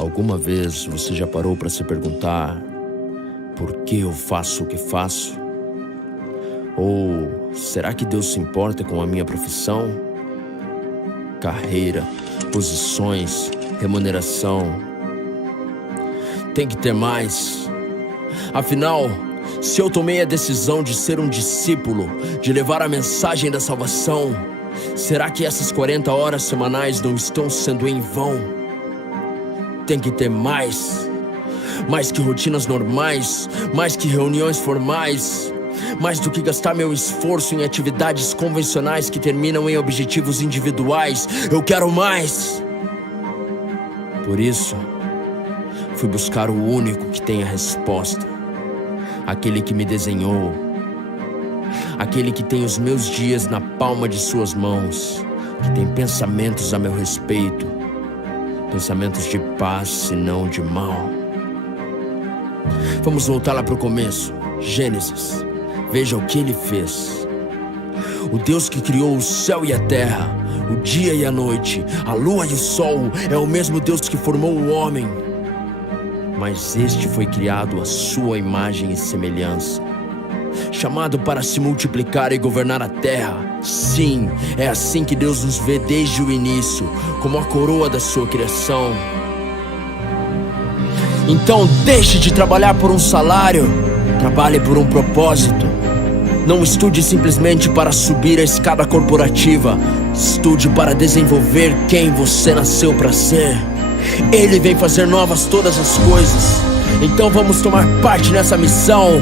Alguma vez você já parou para se perguntar por que eu faço o que faço? Ou será que Deus se importa com a minha profissão? Carreira, posições, remuneração. Tem que ter mais. Afinal, se eu tomei a decisão de ser um discípulo, de levar a mensagem da salvação, será que essas 40 horas semanais não estão sendo em vão? Tem que ter mais. Mais que rotinas normais, mais que reuniões formais, mais do que gastar meu esforço em atividades convencionais que terminam em objetivos individuais. Eu quero mais. Por isso, fui buscar o único que tem a resposta. Aquele que me desenhou. Aquele que tem os meus dias na palma de suas mãos. Que tem pensamentos a meu respeito. Pensamentos de paz e não de mal. Vamos voltar lá pro começo. Gênesis. Veja o que ele fez. O Deus que criou o céu e a terra, o dia e a noite, a lua e o sol, é o mesmo Deus que formou o homem. Mas este foi criado à sua imagem e semelhança, chamado para se multiplicar e governar a terra. Sim, é assim que Deus nos vê desde o início, como a coroa da sua criação. Então deixe de trabalhar por um salário, trabalhe por um propósito. Não estude simplesmente para subir a escada corporativa, estude para desenvolver quem você nasceu para ser. Ele vem fazer novas todas as coisas. Então vamos tomar parte nessa missão.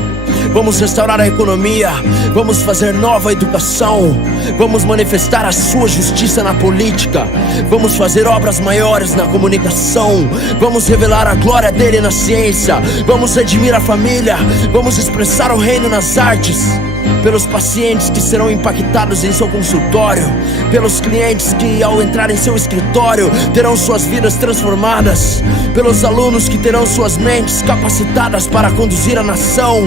Vamos restaurar a economia. Vamos fazer nova educação. Vamos manifestar a sua justiça na política. Vamos fazer obras maiores na comunicação. Vamos revelar a glória dele na ciência. Vamos redimir a família. Vamos expressar o reino nas artes. Pelos pacientes que serão impactados em seu consultório, pelos clientes que ao entrar em seu escritório terão suas vidas transformadas, pelos alunos que terão suas mentes capacitadas para conduzir a nação.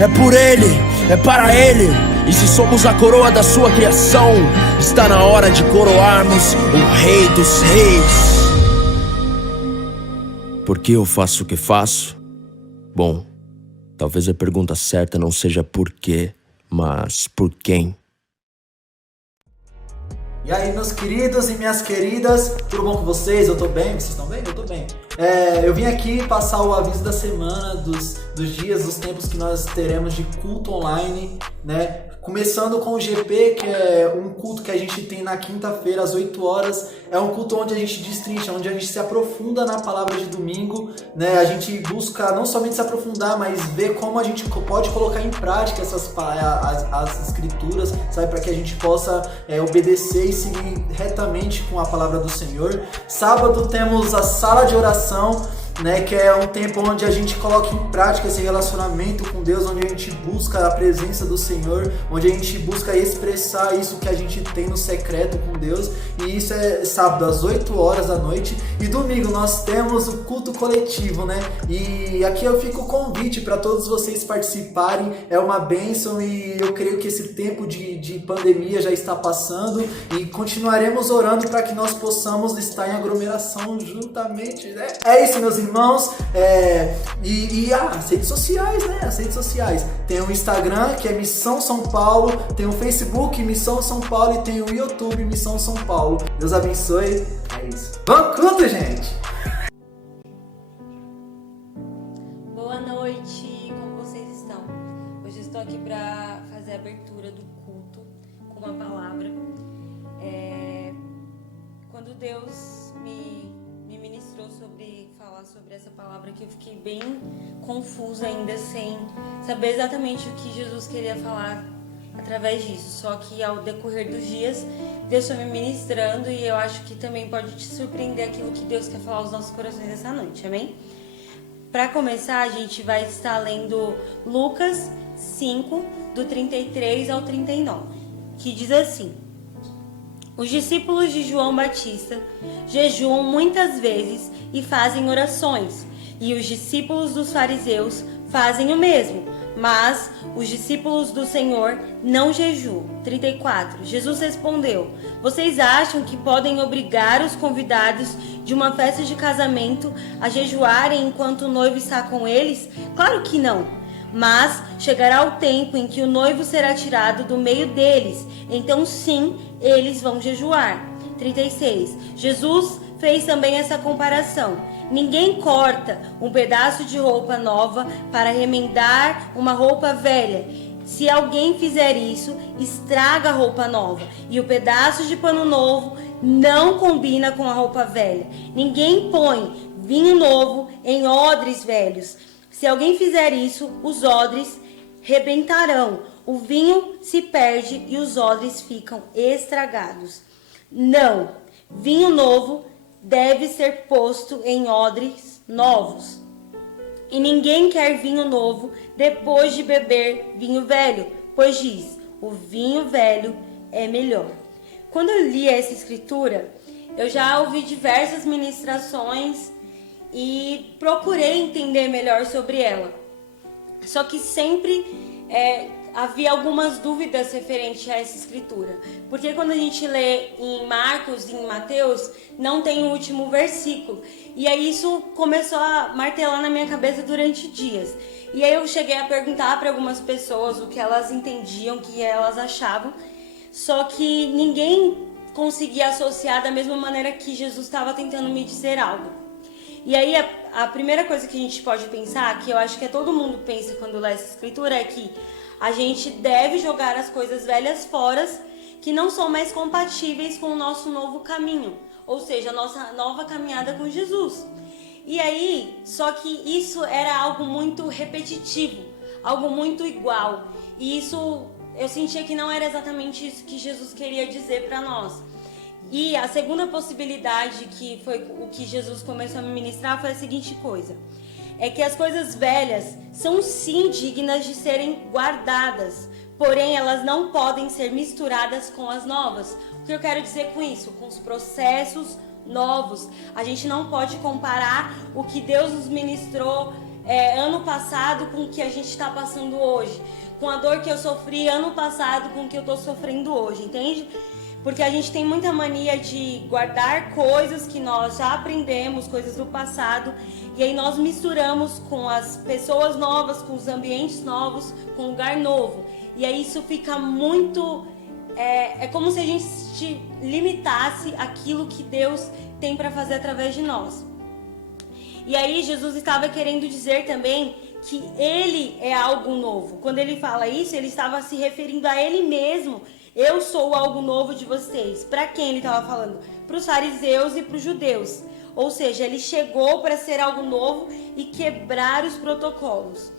É por ele, é para ele. E se somos a coroa da sua criação, está na hora de coroarmos o Rei dos Reis. Por que eu faço o que faço? Bom, talvez a pergunta certa não seja por quê, mas por quem? E aí, meus queridos e minhas queridas, tudo bom com vocês? Eu tô bem? Vocês estão bem? Eu tô bem. Eu vim aqui passar o aviso da semana, dos dias, dos tempos que nós teremos de culto online, né? Começando com o GP, que é um culto que a gente tem na quinta-feira, às 8 horas. É um culto onde a gente destrincha, onde a gente se aprofunda na palavra de domingo, né? A gente busca não somente se aprofundar, mas ver como a gente pode colocar em prática as escrituras, sabe? Para que a gente possa obedecer e seguir retamente com a palavra do Senhor. Sábado temos a sala de oração, né, que é um tempo onde a gente coloca em prática esse relacionamento com Deus, onde a gente busca a presença do Senhor, onde a gente busca expressar isso que a gente tem no secreto com Deus. E isso é sábado às 8 horas da noite. E domingo nós temos o culto coletivo, né? E aqui eu fico o convite para todos vocês participarem. É uma bênção e eu creio que esse tempo de pandemia já está passando e continuaremos orando para que nós possamos estar em aglomeração juntamente, né? É isso, meus irmãos. As redes sociais, né? As redes sociais. Tem o Instagram, que é Missão São Paulo. Tem o Facebook, Missão São Paulo. E tem o YouTube, Missão São Paulo. Deus abençoe. É isso. Vamos culto, gente! Boa noite, como vocês estão? Hoje eu estou aqui para fazer a abertura do culto com uma palavra. Quando Deus me ministrou sobre falar sobre essa palavra, que eu fiquei bem confusa ainda, sem saber exatamente o que Jesus queria falar através disso. Só que ao decorrer dos dias, Deus foi me ministrando e eu acho que também pode te surpreender aquilo que Deus quer falar aos nossos corações essa noite, amém? Para começar, a gente vai estar lendo Lucas 5, do 33 ao 39, que diz assim: Os discípulos de João Batista jejuam muitas vezes e fazem orações, e os discípulos dos fariseus fazem o mesmo, mas os discípulos do Senhor não jejuam. 34. Jesus respondeu: vocês acham que podem obrigar os convidados de uma festa de casamento a jejuarem enquanto o noivo está com eles? Claro que não. Mas chegará o tempo em que o noivo será tirado do meio deles. Então sim, eles vão jejuar. 36. Jesus fez também essa comparação. Ninguém corta um pedaço de roupa nova para remendar uma roupa velha. Se alguém fizer isso, estraga a roupa nova, e o pedaço de pano novo não combina com a roupa velha. Ninguém põe vinho novo em odres velhos. Se alguém fizer isso, os odres rebentarão, o vinho se perde e os odres ficam estragados. Não, vinho novo deve ser posto em odres novos. E ninguém quer vinho novo depois de beber vinho velho, pois diz: o vinho velho é melhor. Quando eu li essa escritura, eu já ouvi diversas ministrações e procurei entender melhor sobre ela. Só que sempre havia algumas dúvidas referentes a essa escritura. Porque quando a gente lê em Marcos e em Mateus, não tem o último versículo. E aí isso começou a martelar na minha cabeça durante dias. E aí eu cheguei a perguntar para algumas pessoas o que elas entendiam, o que elas achavam. Só que ninguém conseguia associar da mesma maneira que Jesus estava tentando me dizer algo. E aí a primeira coisa que a gente pode pensar, que eu acho que todo mundo pensa quando lê essa escritura, é que a gente deve jogar as coisas velhas fora, que não são mais compatíveis com o nosso novo caminho, ou seja, a nossa nova caminhada com Jesus. E aí, só que isso era algo muito repetitivo, algo muito igual. E isso, eu sentia que não era exatamente isso que Jesus queria dizer para nós. E a segunda possibilidade, que foi o que Jesus começou a me ministrar, foi a seguinte coisa: é que as coisas velhas são sim dignas de serem guardadas, porém elas não podem ser misturadas com as novas. O que eu quero dizer com isso? Com os processos novos. A gente não pode comparar o que Deus nos ministrou ano passado com o que a gente está passando hoje, com a dor que eu sofri ano passado com o que eu estou sofrendo hoje, entende? Porque a gente tem muita mania de guardar coisas que nós já aprendemos, coisas do passado, e aí nós misturamos com as pessoas novas, com os ambientes novos, com o lugar novo. E aí isso fica muito... É como se a gente limitasse aquilo que Deus tem para fazer através de nós. E aí Jesus estava querendo dizer também que Ele é algo novo. Quando Ele fala isso, Ele estava se referindo a Ele mesmo. Eu sou algo novo de vocês. Para quem Ele estava falando? Para os fariseus e para os judeus. Ou seja, Ele chegou para ser algo novo e quebrar os protocolos.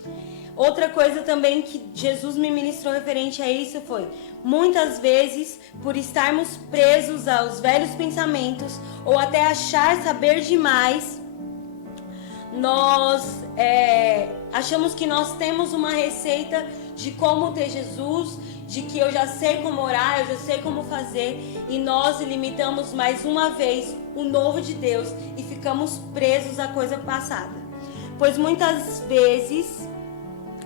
Outra coisa também que Jesus me ministrou referente a isso foi: muitas vezes, por estarmos presos aos velhos pensamentos ou até achar saber demais, nós achamos que nós temos uma receita de como ter Jesus, de que eu já sei como orar, eu já sei como fazer, e nós limitamos mais uma vez o novo de Deus e ficamos presos à coisa passada. Pois muitas vezes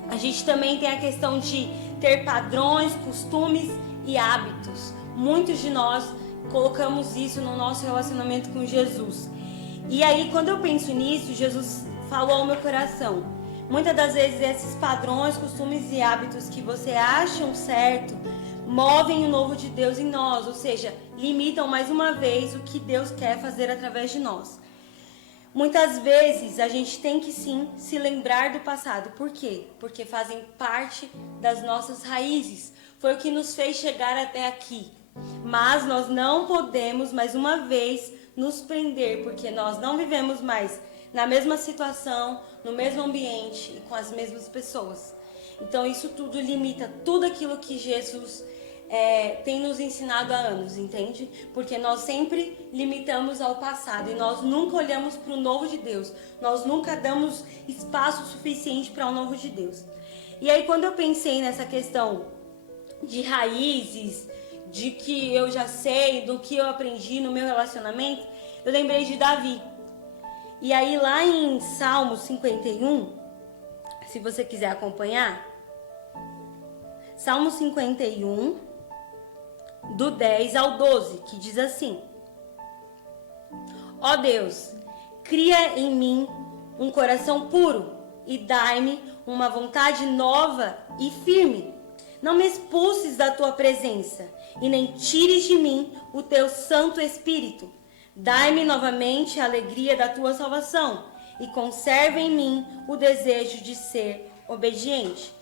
a gente também tem a questão de ter padrões, costumes e hábitos. Muitos de nós colocamos isso no nosso relacionamento com Jesus. E aí, quando eu penso nisso, Jesus falou ao meu coração: muitas das vezes esses padrões, costumes e hábitos que você acham certo movem o novo de Deus em nós, ou seja, limitam mais uma vez o que Deus quer fazer através de nós. Muitas vezes a gente tem que sim se lembrar do passado. Por quê? Porque fazem parte das nossas raízes. Foi o que nos fez chegar até aqui. Mas nós não podemos mais uma vez nos prender, porque nós não vivemos mais na mesma situação, no mesmo ambiente e com as mesmas pessoas. Então isso tudo limita tudo aquilo que Jesus tem nos ensinado há anos, entende? Porque nós sempre limitamos ao passado e nós nunca olhamos para o novo de Deus. Nós nunca damos espaço suficiente para o novo de Deus. E aí, quando eu pensei nessa questão de raízes, de que eu já sei, do que eu aprendi no meu relacionamento, eu lembrei de Davi. E aí, lá em Salmo 51, se você quiser acompanhar, Salmo 51, do 10 ao 12, que diz assim: Ó Deus, cria em mim um coração puro e dai-me uma vontade nova e firme. Não me expulses da tua presença e nem tires de mim o teu Santo Espírito. Dai-me novamente a alegria da tua salvação e conserva em mim o desejo de ser obediente.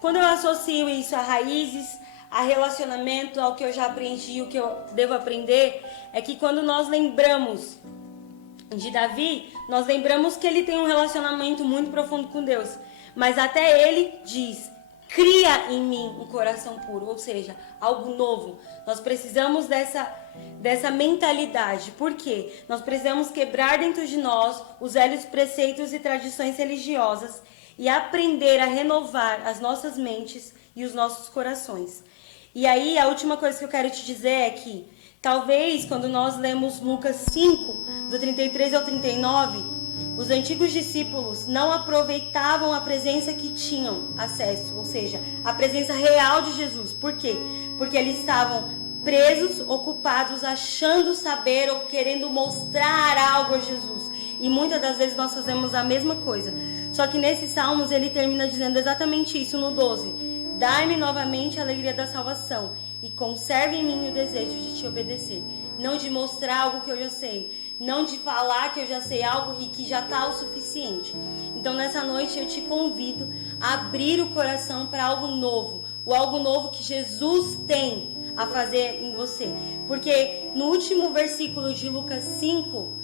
Quando eu associo isso a raízes, a relacionamento, ao que eu já aprendi, o que eu devo aprender, é que quando nós lembramos de Davi, nós lembramos que ele tem um relacionamento muito profundo com Deus. Mas até ele diz: cria em mim um coração puro, ou seja, algo novo. Nós precisamos dessa mentalidade. Por quê? Nós precisamos quebrar dentro de nós os velhos preceitos e tradições religiosas e aprender a renovar as nossas mentes e os nossos corações. E aí, a última coisa que eu quero te dizer é que talvez quando nós lemos Lucas 5, do 33 ao 39, os antigos discípulos não aproveitavam a presença que tinham acesso, ou seja, a presença real de Jesus. Por quê? Porque eles estavam presos, ocupados, achando saber ou querendo mostrar algo a Jesus. E muitas das vezes nós fazemos a mesma coisa. Só que nesses salmos ele termina dizendo exatamente isso no 12. Dai-me novamente a alegria da salvação e conserve em mim o desejo de te obedecer. Não de mostrar algo que eu já sei, não de falar que eu já sei algo e que já está o suficiente. Então nessa noite eu te convido a abrir o coração para algo novo, o algo novo que Jesus tem a fazer em você. Porque no último versículo de Lucas 5,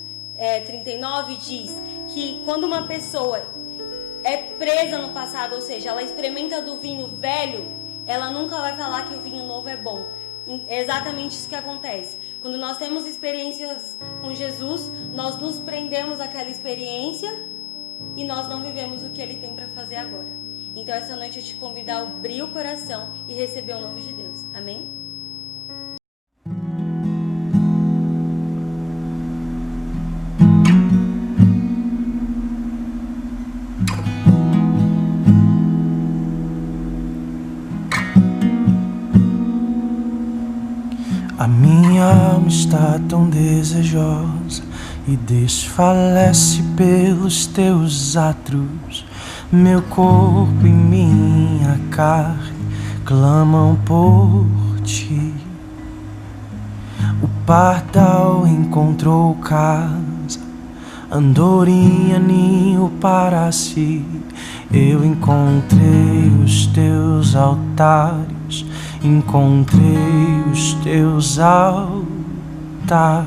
39 diz que quando uma pessoa é presa no passado, ou seja, ela experimenta do vinho velho, ela nunca vai falar que o vinho novo é bom. É exatamente isso que acontece. Quando nós temos experiências com Jesus, nós nos prendemos àquela experiência e nós não vivemos o que Ele tem para fazer agora. Então essa noite eu te convido a abrir o coração e receber o novo de Deus. Amém? A minha alma está tão desejosa e desfalece pelos teus atos. Meu corpo e minha carne clamam por ti. O pardal encontrou casa, andorinha ninho para si. Eu encontrei os teus altares, encontrei os teus altares.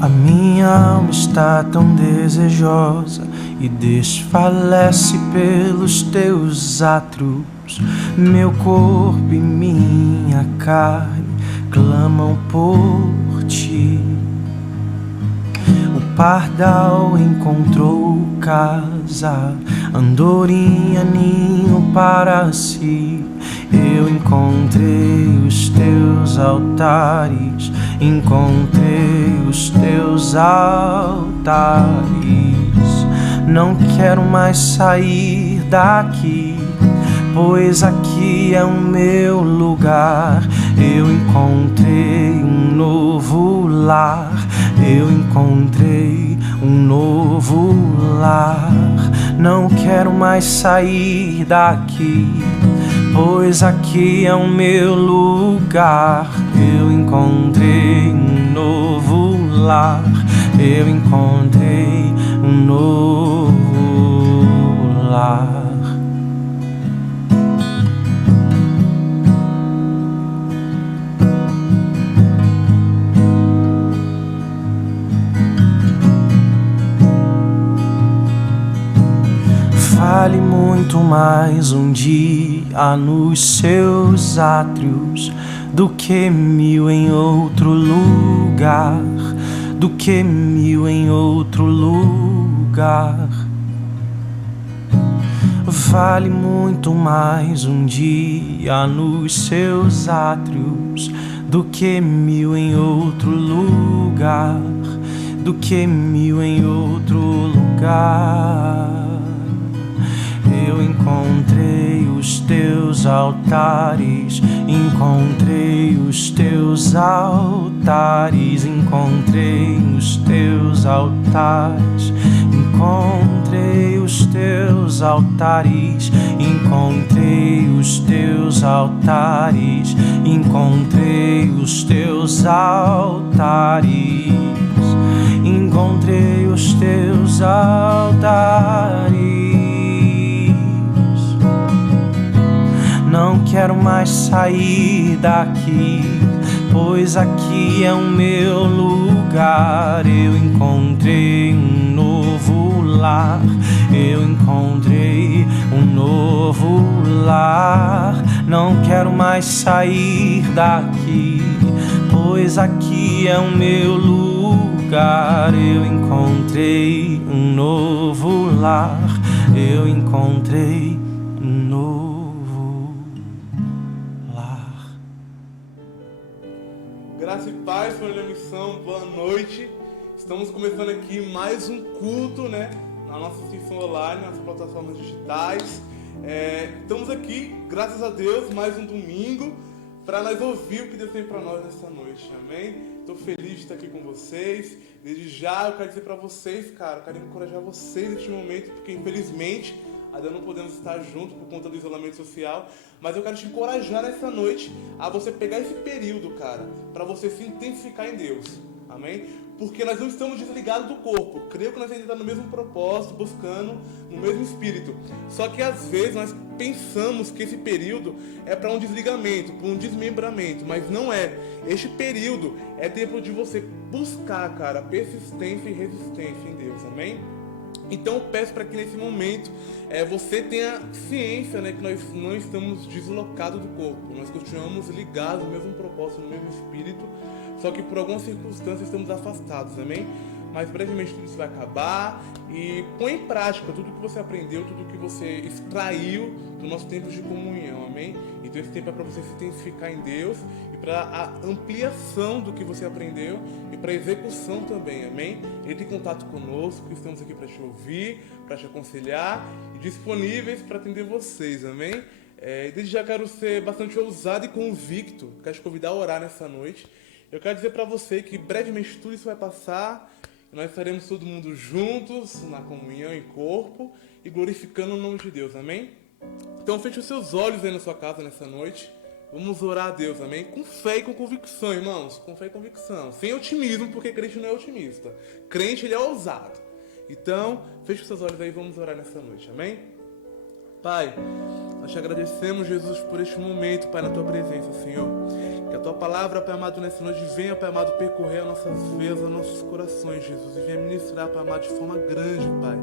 A minha alma está tão desejosa e desfalece pelos teus atos. Meu corpo e minha carne clamam por ti. O pardal encontrou casa, andorinha ninho para si. Eu encontrei os teus altares, encontrei os teus altares. Não quero mais sair daqui, pois aqui é o meu lugar. Eu encontrei um novo lar, eu encontrei um novo lar. Não quero mais sair daqui, pois aqui é o meu lugar. Eu encontrei um novo lar, eu encontrei um novo lar. Vale muito mais um dia nos seus átrios do que 1000 em outro lugar, do que 1000 em outro lugar. vale muito mais um dia nos seus átrios do que 1000 em outro lugar, do que 1000 em outro lugar. Eu encontrei os teus altares, encontrei os teus altares, encontrei os teus altares, encontrei os teus altares, encontrei os teus altares, encontrei os teus altares, encontrei os teus altares. Não quero mais sair daqui, pois aqui é o meu lugar. Eu encontrei um novo lar, eu encontrei um novo lar. Não quero mais sair daqui, pois aqui é o meu lugar. Eu encontrei um novo lar, eu encontrei um novo lar. Graça e paz, família Missão, boa noite. Estamos começando aqui mais um culto, né? Na nossa instituição online, nas plataformas digitais. Estamos aqui, graças a Deus, mais um domingo para nós ouvir o que Deus tem para nós nessa noite, amém? Estou feliz de estar aqui com vocês. Desde já eu quero dizer para vocês, cara, eu quero encorajar vocês neste momento, porque infelizmente ainda não podemos estar juntos por conta do isolamento social, mas eu quero te encorajar nessa noite a você pegar esse período, cara, para você se intensificar em Deus, amém? Porque nós não estamos desligados do corpo. Creio que nós ainda estamos no mesmo propósito, buscando no mesmo espírito. Só que às vezes nós pensamos que esse período é para um desligamento, para um desmembramento, mas não é. Este período é tempo de você buscar, cara, persistência e resistência em Deus, amém? Então eu peço para que nesse momento você tenha ciência, né, que nós não estamos deslocados do corpo. Nós continuamos ligados no mesmo propósito, no mesmo espírito, só que por algumas circunstâncias estamos afastados, amém? Mas brevemente tudo isso vai acabar e põe em prática tudo que você aprendeu, tudo que você extraiu do nosso tempo de comunhão, amém? Então esse tempo é para você se intensificar em Deus e para a ampliação do que você aprendeu e para a execução também, amém? Entre em contato conosco, que estamos aqui para te ouvir, para te aconselhar e disponíveis para atender vocês, amém? Desde já quero ser bastante ousado e convicto, quero te convidar a orar nessa noite. Eu quero dizer para você que brevemente tudo isso vai passar e nós estaremos todo mundo juntos, na comunhão em corpo e glorificando o nome de Deus, amém? Então feche os seus olhos aí na sua casa nessa noite. Vamos orar a Deus, amém? Com fé e com convicção, irmãos. Com fé e convicção. Sem otimismo, porque crente não é otimista. Crente, ele é ousado. Então, feche os seus olhos aí e vamos orar nessa noite, amém? Pai, nós te agradecemos, Jesus, por este momento, Pai, na tua presença, Senhor. Que a tua palavra, Pai amado, nessa noite venha, Pai amado, percorrer as nossas veias, os nossos corações, Jesus. E venha ministrar, Pai amado, de forma grande, Pai.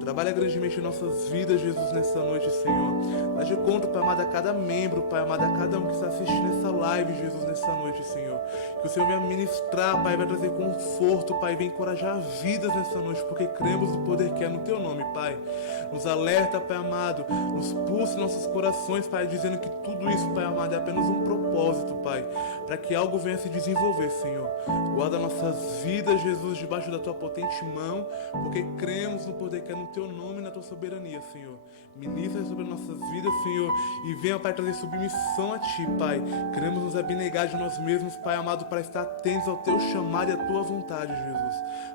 Trabalha grandemente em nossas vidas, Jesus, nessa noite, Senhor. Dá de conta, Pai amado, a cada membro, Pai amado, a cada um que está assistindo essa live, Jesus, nessa noite, Senhor. Que o Senhor venha ministrar, Pai, vai trazer conforto, Pai, venha encorajar vidas nessa noite, porque cremos no poder que é no Teu nome, Pai. Nos alerta, Pai amado, nos pulse nossos corações, Pai, dizendo que tudo isso, Pai amado, é apenas um propósito, Pai, para que algo venha se desenvolver, Senhor. Guarda nossas vidas, Jesus, debaixo da Tua potente mão, porque cremos no poder que é no Teu nome e na Tua soberania, Senhor. Ministra sobre nossas vidas, Senhor, e venha, Pai, trazer submissão a Ti, Pai. Queremos nos abnegar de nós mesmos, Pai amado, para estar atentos ao Teu chamado e à Tua vontade, Jesus.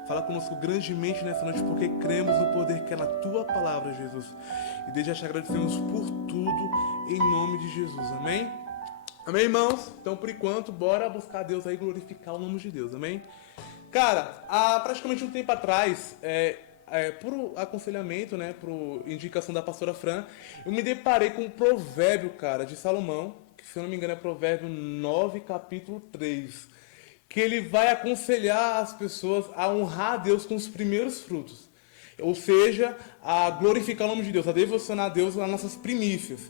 Fala conosco grandemente nessa noite, porque cremos no poder que é na Tua palavra, Jesus. E desde já te agradecemos por tudo, em nome de Jesus, amém? Amém, irmãos? Então, por enquanto, bora buscar a Deus aí, glorificar o nome de Deus, amém? Cara, há praticamente um tempo atrás, por aconselhamento, né, por indicação da pastora Fran, eu me deparei com um provérbio, cara, de Salomão, que se eu não me engano é provérbio 9, capítulo 3, que ele vai aconselhar as pessoas a honrar a Deus com os primeiros frutos, ou seja, a glorificar o nome de Deus, a devocionar a Deus nas nossas primícias.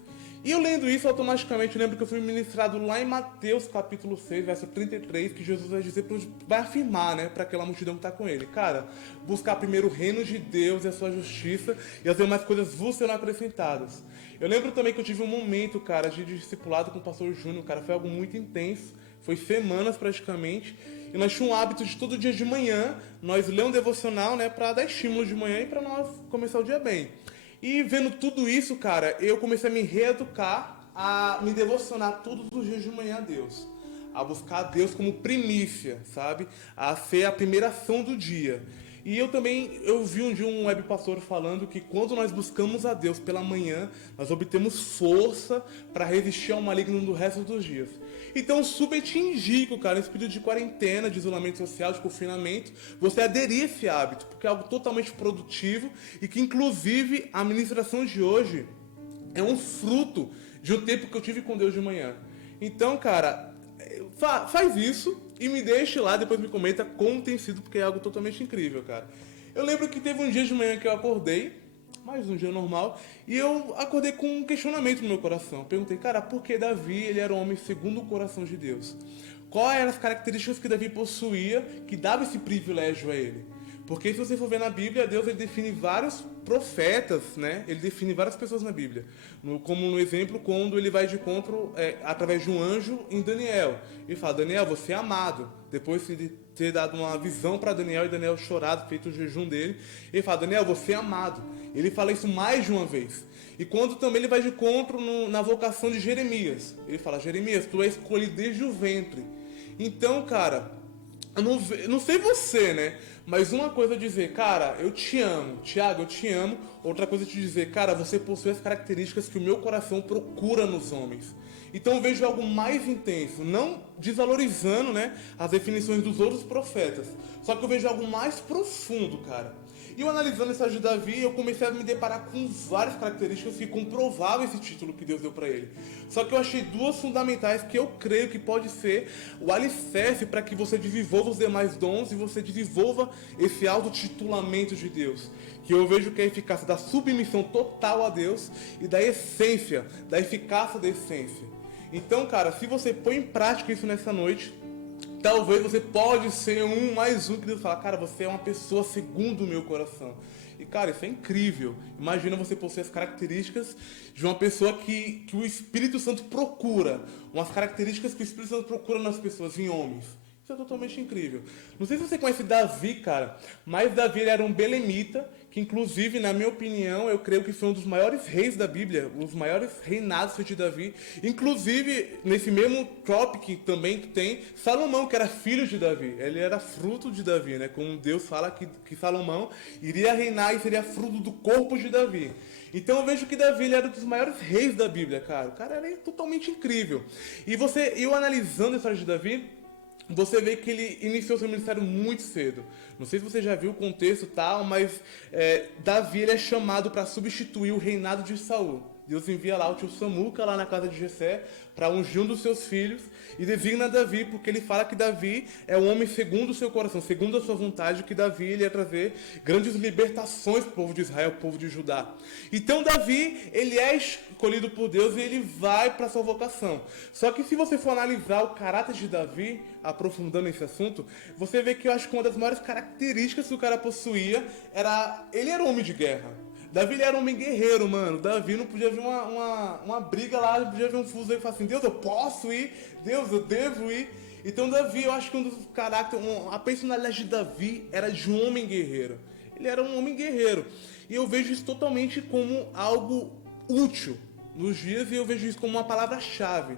E eu lendo isso, automaticamente, eu lembro que eu fui ministrado lá em Mateus capítulo 6, verso 33, que Jesus vai dizer, vai afirmar, né, para aquela multidão que está com ele. Cara, buscar primeiro o reino de Deus e a sua justiça, e as demais coisas vos serão acrescentadas. Eu lembro também que eu tive um momento, cara, de discipulado com o pastor Júnior, cara, foi algo muito intenso, foi semanas praticamente, e nós tínhamos um hábito de todo dia de manhã, nós ler um devocional, né, para dar estímulo de manhã e para nós começar o dia bem. E vendo tudo isso, cara, eu comecei a me reeducar, a me devocionar todos os dias de manhã a Deus. A buscar a Deus como primícia, sabe? A ser a primeira ação do dia. E eu vi um dia um web pastor falando que quando nós buscamos a Deus pela manhã, nós obtemos força para resistir ao maligno do resto dos dias. Então super te indico, cara, nesse período de quarentena, de isolamento social, de confinamento, você aderir a esse hábito, porque é algo totalmente produtivo e que inclusive a ministração de hoje é um fruto de um tempo que eu tive com Deus de manhã. Então, cara, faz isso e me deixe lá, depois me comenta como tem sido, porque é algo totalmente incrível, cara. Eu lembro que teve um dia de manhã que eu acordei, mais um dia normal, e eu acordei com um questionamento no meu coração. Eu perguntei, cara, por que Davi ele era um homem segundo o coração de Deus? Quais eram as características que Davi possuía que dava esse privilégio a ele? Porque se você for ver na Bíblia, Deus ele define vários profetas, né? Ele define várias pessoas na Bíblia. Como no exemplo, quando ele vai de encontro através de um anjo em Daniel. Ele fala, Daniel, você é amado. Depois de ter dado uma visão para Daniel e Daniel chorado, feito o jejum dele. Ele fala, Daniel, você é amado. Ele fala isso mais de uma vez. E quando também ele vai de encontro na vocação de Jeremias. Ele fala, Jeremias, tu é escolhido desde o ventre. Então, cara, eu não sei você, né? Mas uma coisa é dizer, cara, eu te amo, Tiago, eu te amo. Outra coisa é te dizer, cara, você possui as características que o meu coração procura nos homens. Então eu vejo algo mais intenso, não desvalorizando, né, as definições dos outros profetas. Só que eu vejo algo mais profundo, cara. E eu analisando essa de Davi, eu comecei a me deparar com várias características que comprovavam esse título que Deus deu para ele. Só que eu achei duas fundamentais que eu creio que pode ser o alicerce para que você desenvolva os demais dons e você desenvolva esse autotitulamento de Deus. Que eu vejo que é a eficácia da submissão total a Deus e da essência, da eficácia da essência. Então, cara, se você põe em prática isso nessa noite, talvez você pode ser mais um que Deus fala, cara, você é uma pessoa segundo o meu coração. E, cara, isso é incrível. Imagina você possuir as características de uma pessoa que o Espírito Santo procura. Umas características que o Espírito Santo procura nas pessoas, em homens. Isso é totalmente incrível. Não sei se você conhece Davi, cara, mas Davi ele era um belemita, que inclusive, na minha opinião, eu creio que foi um dos maiores reis da Bíblia, os maiores reinados foi de Davi. Inclusive, nesse mesmo tópico também que tem Salomão, que era filho de Davi. Ele era fruto de Davi, né? Como Deus fala que Salomão iria reinar e seria fruto do corpo de Davi. Então eu vejo que Davi ele era um dos maiores reis da Bíblia, cara. O cara era totalmente incrível. E eu analisando a história de Davi, você vê que ele iniciou seu ministério muito cedo. Não sei se você já viu o contexto e tal, mas Davi ele é chamado para substituir o reinado de Saul. Deus envia lá o tio Samuca lá na casa de Jessé para ungir um dos seus filhos e designa Davi porque ele fala que Davi é um homem segundo o seu coração, segundo a sua vontade, que Davi ele ia trazer grandes libertações para o povo de Israel, para o povo de Judá. Então Davi ele é escolhido por Deus e ele vai para a sua vocação. Só que se você for analisar o caráter de Davi, aprofundando esse assunto, você vê que eu acho que uma das maiores características que o cara possuía ele era um homem de guerra. Davi ele era um homem guerreiro, mano. Davi não podia ver uma briga lá, não podia ver um fuso aí e falar assim, Deus, eu posso ir? Deus, eu devo ir? Então Davi, eu acho que um dos caracteres, a personalidade de Davi era de um homem guerreiro. Ele era um homem guerreiro. E eu vejo isso totalmente como algo útil nos dias e eu vejo isso como uma palavra-chave.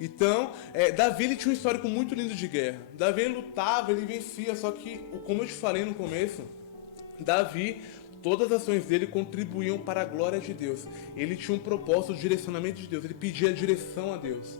Então, Davi ele tinha um histórico muito lindo de guerra. Davi ele lutava, ele vencia, só que, como eu te falei no começo, Davi, todas as ações dele contribuíam para a glória de Deus. Ele tinha um propósito, um direcionamento de Deus. Ele pedia a direção a Deus.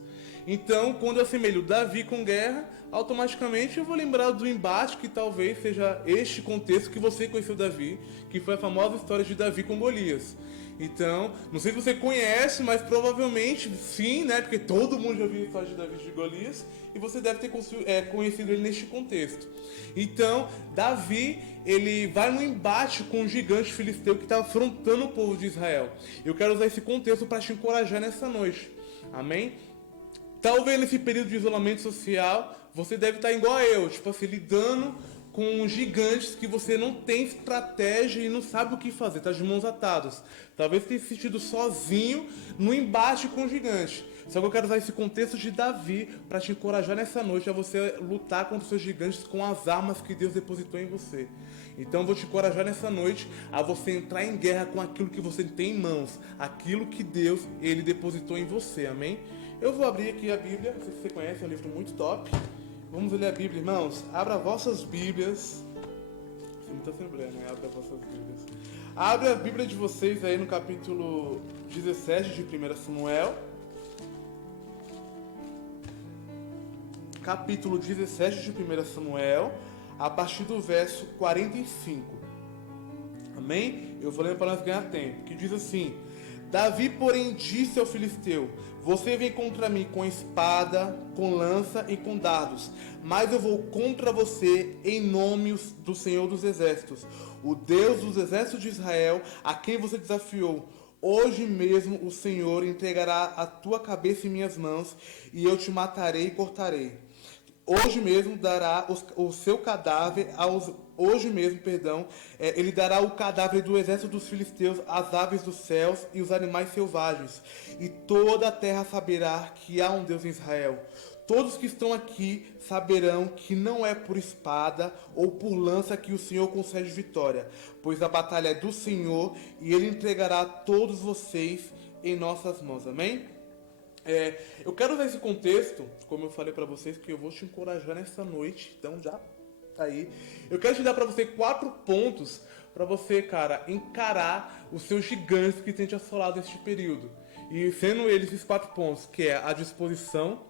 Então, quando eu assemelho Davi com guerra, automaticamente eu vou lembrar do embate que talvez seja este contexto que você conheceu Davi, que foi a famosa história de Davi com Golias. Então, não sei se você conhece, mas provavelmente sim, né? Porque todo mundo já viu a história de Davi e de Golias, e você deve ter conhecido ele neste contexto. Então, Davi, ele vai no embate com um gigante filisteu que está afrontando o povo de Israel. Eu quero usar esse contexto para te encorajar nessa noite. Amém? Talvez nesse período de isolamento social, você deve estar igual a eu, tipo assim, lidando com gigantes que você não tem estratégia e não sabe o que fazer, tá de mãos atadas. Talvez tenha se sentido sozinho no embate com o gigante. Só que eu quero usar esse contexto de Davi para te encorajar nessa noite a você lutar contra os seus gigantes com as armas que Deus depositou em você. Então eu vou te encorajar nessa noite a você entrar em guerra com aquilo que você tem em mãos, aquilo que Deus ele depositou em você, amém? Eu vou abrir aqui a Bíblia, não sei se você conhece, é um livro muito top. Vamos ler a Bíblia, irmãos. Abra vossas Bíblias. Isso é muita assembleia, né? Abra vossas Bíblias. Abra a Bíblia de vocês aí no capítulo 17 de 1 Samuel. Capítulo 17 de 1 Samuel, a partir do verso 45. Amém? Eu vou ler para nós ganhar tempo. Que diz assim: Davi, porém, disse ao filisteu: você vem contra mim com espada, com lança e com dardos, mas eu vou contra você em nome do Senhor dos Exércitos, o Deus dos exércitos de Israel, a quem você desafiou. Hoje mesmo o Senhor entregará a tua cabeça em minhas mãos, e eu te matarei e cortarei. Hoje mesmo dará o seu cadáver aos... Hoje mesmo, ele dará o cadáver do exército dos filisteus, as aves dos céus e os animais selvagens. E toda a terra saberá que há um Deus em Israel. Todos que estão aqui saberão que não é por espada ou por lança que o Senhor concede vitória, pois a batalha é do Senhor e Ele entregará todos vocês em nossas mãos. Amém? Eu quero usar esse contexto, como eu falei para vocês, que eu vou te encorajar nessa noite. Então já tá aí. Eu quero te dar para você 4 pontos para você, cara, encarar os seus gigantes que têm te assolado neste período. E sendo eles esses 4 pontos, que é a disposição,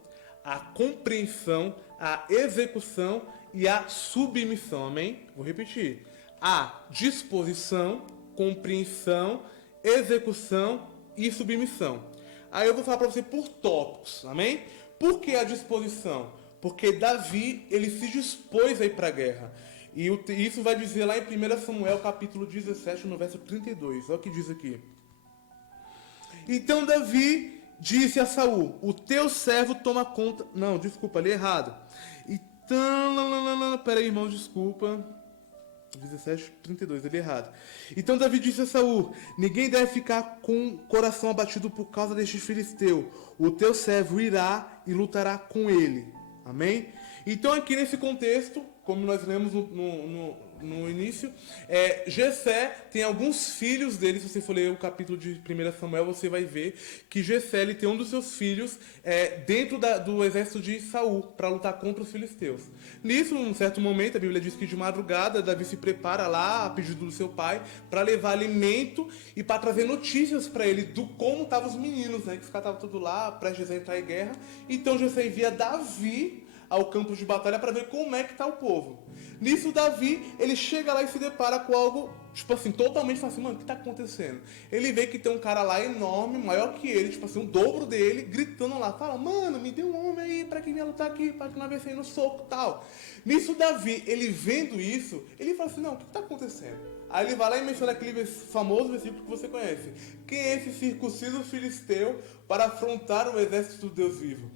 a compreensão, a execução e a submissão. Amém? Vou repetir. A disposição, compreensão, execução e submissão. Aí eu vou falar para você por tópicos, amém? Por que a disposição? Porque Davi, ele se dispôs a ir para a guerra. E isso vai dizer lá em 1 Samuel, capítulo 17, no verso 32. Olha o que diz aqui. Então Davi disse a Saul: o teu servo toma conta... Não, desculpa, li errado. Então... Peraí, irmão, desculpa. 17:32, ele errado. Então Davi disse a Saul: ninguém deve ficar com o coração abatido por causa deste filisteu. O teu servo irá e lutará com ele. Amém? Então aqui nesse contexto, como nós lemos no início, Jessé tem alguns filhos dele. Se você for ler o capítulo de 1 Samuel, você vai ver que Jessé ele tem um dos seus filhos dentro do exército de Saul para lutar contra os filisteus. Nisso, num certo momento, a Bíblia diz que de madrugada Davi se prepara lá a pedido do seu pai para levar alimento e para trazer notícias para ele do como estavam os meninos, né, que os caras estavam tudo lá prestes a entrar em guerra. Então Jessé envia Davi ao campo de batalha para ver como é que tá o povo. Nisso Davi, ele chega lá e se depara com algo, tipo assim, totalmente assim, mano, o que tá acontecendo? Ele vê que tem um cara lá enorme, maior que ele, tipo assim, o dobro dele, gritando lá, fala: mano, me dê um homem aí pra quem vier lutar aqui, pra que nós vencer no soco e tal. Nisso Davi, ele vendo isso, ele fala assim: não, o que tá acontecendo? Aí ele vai lá e menciona aquele famoso versículo que você conhece: quem é esse circunciso filisteu para afrontar o exército do Deus vivo?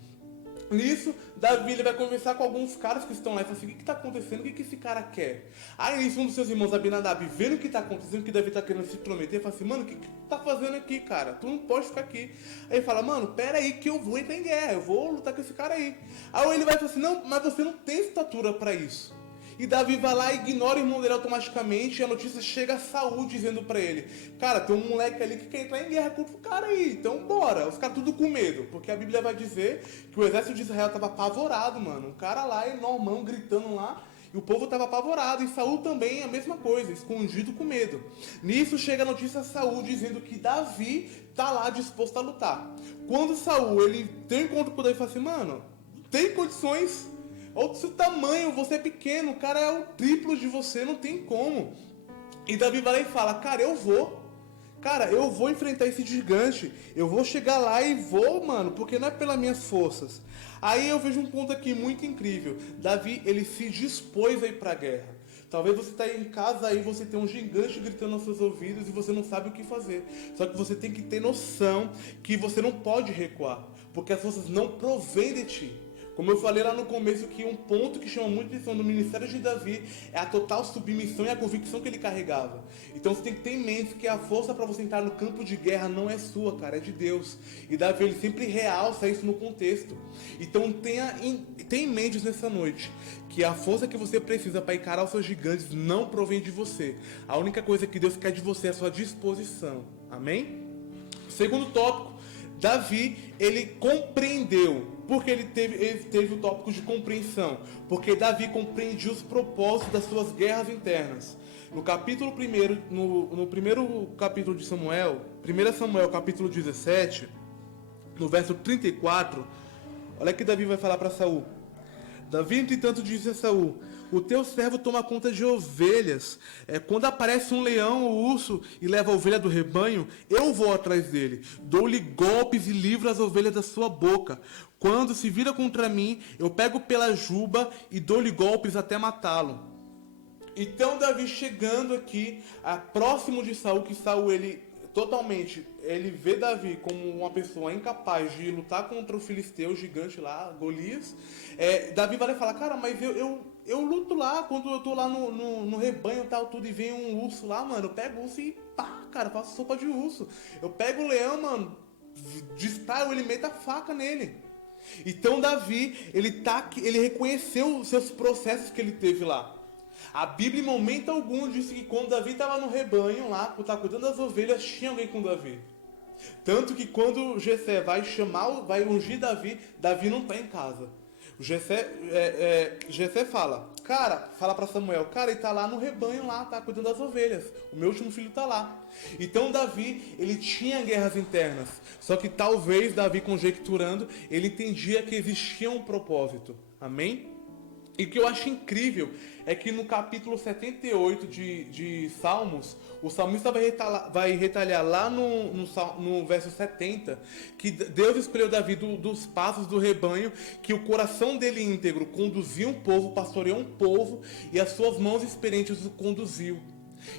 Nisso, Davi ele vai conversar com alguns caras que estão lá e fala assim: o que está acontecendo? O que esse cara quer? Aí nisso, um dos seus irmãos, Abinadab, vendo o que está acontecendo, que Davi está querendo se intrometer, fala assim: mano, o que tá fazendo aqui, cara? Tu não pode ficar aqui. Aí ele fala: mano, pera aí que eu vou entrar em guerra, eu vou lutar com esse cara aí. Aí ele vai falar assim: não, mas você não tem estatura para isso. E Davi vai lá e ignora o irmão dele automaticamente, e a notícia chega a Saul dizendo pra ele: cara, tem um moleque ali que quer entrar em guerra contra o cara aí, então bora. Os caras tudo com medo, porque a Bíblia vai dizer que o exército de Israel tava apavorado, mano. Um cara lá enormão gritando lá, E o povo estava apavorado, e Saul também a mesma coisa, escondido com medo. Nisso chega a notícia a Saul dizendo que Davi está lá disposto a lutar. Quando Saul ele tem um encontro com Davi e fala assim, mano, tem condições, olha o seu tamanho, você é pequeno, o cara é o triplo de você, não tem como. E Davi vai lá e fala, cara, eu vou enfrentar esse gigante, eu vou chegar lá e vou, mano, porque não é pelas minhas forças. Aí eu vejo um ponto aqui muito incrível, Davi, ele se dispôs a ir pra guerra. Talvez você está em casa aí, você tem um gigante gritando aos seus ouvidos e você não sabe o que fazer. Só que você tem que ter noção que você não pode recuar, porque as forças não provêm de ti. Como eu falei lá no começo, que um ponto que chama muito atenção no ministério de Davi é a total submissão e a convicção que ele carregava. Então você tem que ter em mente que a força para você entrar no campo de guerra não é sua, cara, é de Deus. E Davi ele sempre realça isso no contexto. Então tenha em mente nessa noite que a força que você precisa para encarar os seus gigantes não provém de você. A única coisa que Deus quer de você é a sua disposição. Amém? Segundo tópico, Davi, ele compreendeu. Porque ele teve o tópico de compreensão. Porque Davi compreendia os propósitos das suas guerras internas. No capítulo 1, no primeiro capítulo de Samuel, 1 Samuel capítulo 17, no verso 34, olha que Davi vai falar para Saul. Davi, entretanto, disse a Saul, o teu servo toma conta de ovelhas. Quando aparece um leão ou urso e leva a ovelha do rebanho, eu vou atrás dele. Dou-lhe golpes e livro as ovelhas da sua boca. Quando se vira contra mim, eu pego pela juba e dou-lhe golpes até matá-lo. Então Davi chegando aqui, próximo de Saul, que Saul ele vê Davi como uma pessoa incapaz de lutar contra o filisteu gigante lá, Golias. Davi vai falar, cara, mas eu luto lá, quando eu tô lá no rebanho e tal, tudo, e vem um urso lá, mano, eu pego o urso e pá, cara, faço sopa de urso. Eu pego o leão, mano, disparo, ele mete a faca nele. Então Davi, ele reconheceu os seus processos que ele teve lá. A Bíblia em momento algum disse que quando Davi estava no rebanho lá, estava cuidando das ovelhas, tinha alguém com Davi. Tanto que quando Jessé vai ungir Davi, Davi não está em casa. O Jessé fala para Samuel, cara, ele está lá no rebanho lá, tá cuidando das ovelhas. O meu último filho está lá. Então Davi, ele tinha guerras internas. Só que talvez Davi, conjecturando, ele entendia que existia um propósito. Amém? E o que eu acho incrível é que no capítulo 78 de Salmos, o salmista vai retalhar lá no verso 70, que Deus escolheu Davi dos passos do rebanho, que o coração dele íntegro conduzia um povo, pastoreou um povo, e as suas mãos experientes o conduziu.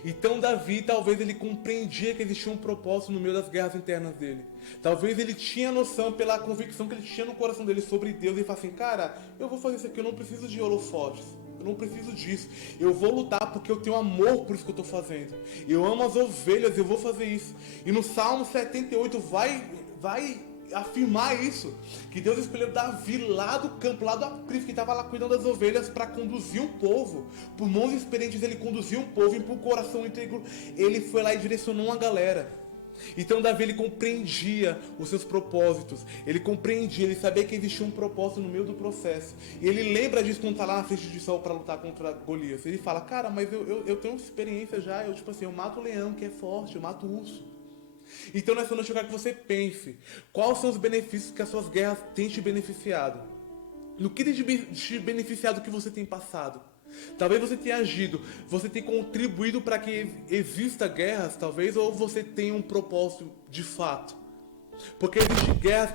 Então Davi, talvez ele compreendia que existia um propósito no meio das guerras internas dele. Talvez ele tinha noção, pela convicção que ele tinha no coração dele sobre Deus, e fala assim, cara, eu vou fazer isso aqui, eu não preciso de holofotes, eu não preciso disso, eu vou lutar porque eu tenho amor por isso que eu estou fazendo, eu amo as ovelhas, eu vou fazer isso. E no Salmo 78 vai afirmar isso, que Deus escolheu Davi lá do campo, lá do aprisco, que estava lá cuidando das ovelhas, para conduzir um povo. Por mãos experientes ele conduziu um povo, e por coração íntegro ele foi lá e direcionou uma galera. Então Davi, ele compreendia os seus propósitos, ele sabia que existia um propósito no meio do processo, e ele lembra disso quando está lá na frente de Saul para lutar contra Golias. Ele fala, cara, mas eu tenho experiência já, eu mato o leão que é forte, eu mato o urso. Então nessa noite eu quero que você pense, quais são os benefícios que as suas guerras têm te beneficiado? No que tem te beneficiado que você tem passado? Talvez você tenha agido, você tenha contribuído para que exista guerras, talvez, ou você tenha um propósito de fato. Porque existem guerras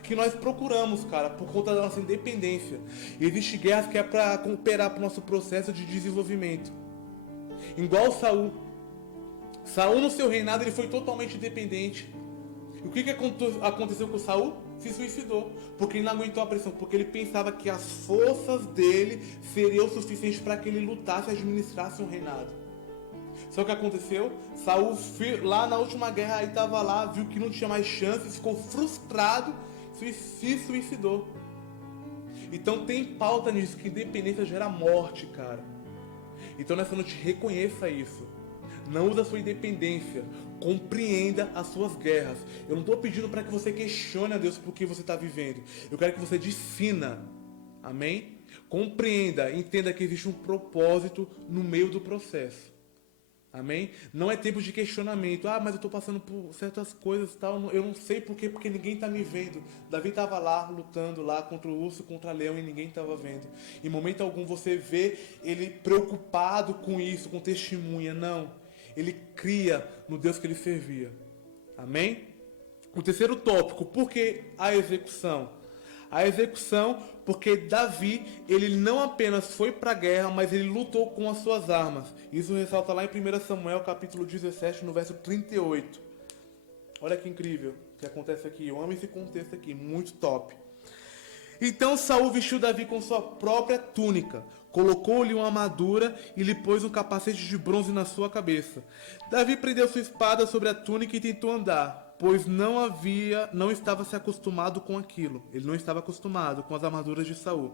que nós procuramos, cara, por conta da nossa independência. E existem guerras que é para cooperar para o nosso processo de desenvolvimento. Igual Saul no seu reinado ele foi totalmente independente. E o que aconteceu com Saul? Se suicidou, porque ele não aguentou a pressão, porque ele pensava que as forças dele seriam o suficiente para que ele lutasse e administrasse um reinado. Só que aconteceu, Saul lá na última guerra aí estava lá, viu que não tinha mais chance, ficou frustrado, se suicidou. Então tem pauta nisso, que independência gera morte, cara. Então nessa noite reconheça isso. Não use a sua independência. Compreenda as suas guerras. Eu não estou pedindo para que você questione a Deus por que você está vivendo. Eu quero que você defina. Amém? Compreenda, entenda que existe um propósito no meio do processo. Amém? Não é tempo de questionamento. Mas eu estou passando por certas coisas e tal. Eu não sei por quê, porque ninguém está me vendo. Davi estava lá, lutando lá contra o urso, contra o leão, e ninguém estava vendo. Em momento algum você vê ele preocupado com isso, com testemunha. Não. Ele cria no Deus que ele servia. Amém? O terceiro tópico, por que a execução? A execução, porque Davi, ele não apenas foi para a guerra, mas ele lutou com as suas armas. Isso ressalta lá em 1 Samuel, capítulo 17, no verso 38. Olha que incrível o que acontece aqui. Eu amo esse contexto aqui, muito top. Então Saul vestiu Davi com sua própria túnica, colocou-lhe uma armadura e lhe pôs um capacete de bronze na sua cabeça. Davi prendeu sua espada sobre a túnica e tentou andar, pois não estava se acostumado com aquilo. Ele não estava acostumado com as armaduras de Saul.